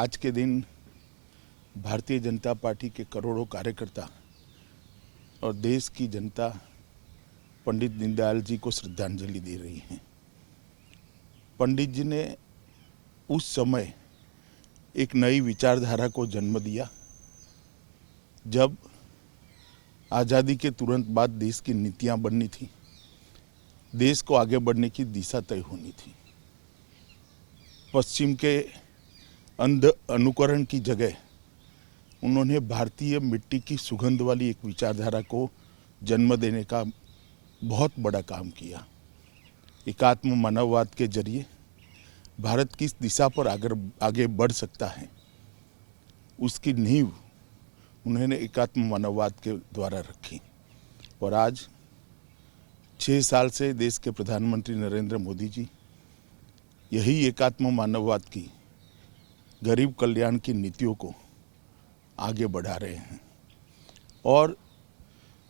आज के दिन भारतीय जनता पार्टी के करोड़ों कार्यकर्ता और देश की जनता पंडित दीनदयाल जी को श्रद्धांजलि दे रही है। पंडित जी ने उस समय एक नई विचारधारा को जन्म दिया जब आज़ादी के तुरंत बाद देश की नीतियां बननी थी, देश को आगे बढ़ने की दिशा तय होनी थी। पश्चिम के अंध अनुकरण की जगह उन्होंने भारतीय मिट्टी की सुगंध वाली एक विचारधारा को जन्म देने का बहुत बड़ा काम किया। एकात्म मानववाद के जरिए भारत किस दिशा पर आगे बढ़ सकता है, उसकी नींव उन्होंने एकात्म मानववाद के द्वारा रखी। और आज 6 साल से देश के प्रधानमंत्री नरेंद्र मोदी जी यही एकात्म मानववाद की गरीब कल्याण की नीतियों को आगे बढ़ा रहे हैं और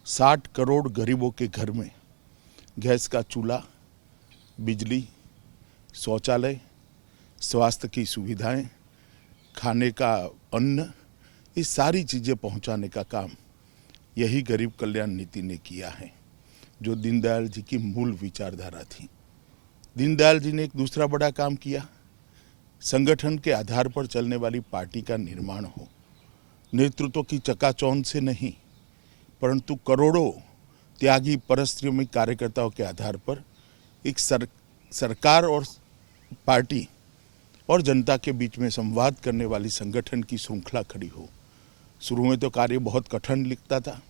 60 करोड़ गरीबों के घर में गैस का चूल्हा, बिजली, शौचालय, स्वास्थ्य की सुविधाएं, खाने का अन्न, ये सारी चीज़ें पहुंचाने का काम यही गरीब कल्याण नीति ने किया है, जो दीनदयाल जी की मूल विचारधारा थी। दीनदयाल जी ने एक दूसरा बड़ा काम किया, संगठन के आधार पर चलने वाली पार्टी का निर्माण हो, नेतृत्व की चकाचौंध से नहीं परंतु करोड़ों त्यागी परिश्रमी कार्यकर्ताओं के आधार पर एक सरकार और पार्टी और जनता के बीच में संवाद करने वाली संगठन की श्रृंखला खड़ी हो। शुरू में तो कार्य बहुत कठिन लिखता था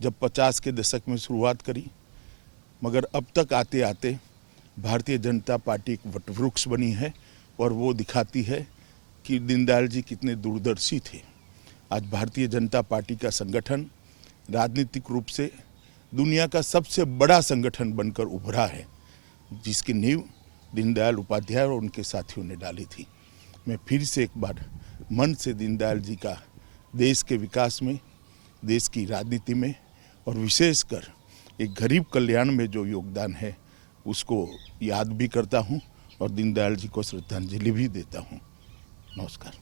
जब 50 के दशक में शुरुआत करी, मगर अब तक आते आते भारतीय जनता पार्टी एक वटवृक्ष बनी है और वो दिखाती है कि दीनदयाल जी कितने दूरदर्शी थे। आज भारतीय जनता पार्टी का संगठन राजनीतिक रूप से दुनिया का सबसे बड़ा संगठन बनकर उभरा है, जिसकी नींव दीनदयाल उपाध्याय और उनके साथियों ने डाली थी। मैं फिर से एक बार मन से दीनदयाल जी का देश के विकास में, देश की राजनीति में और विशेषकर एक गरीब कल्याण में जो योगदान है उसको याद भी करता हूं और दीनदयाल जी को श्रद्धांजलि भी देता हूं। नमस्कार।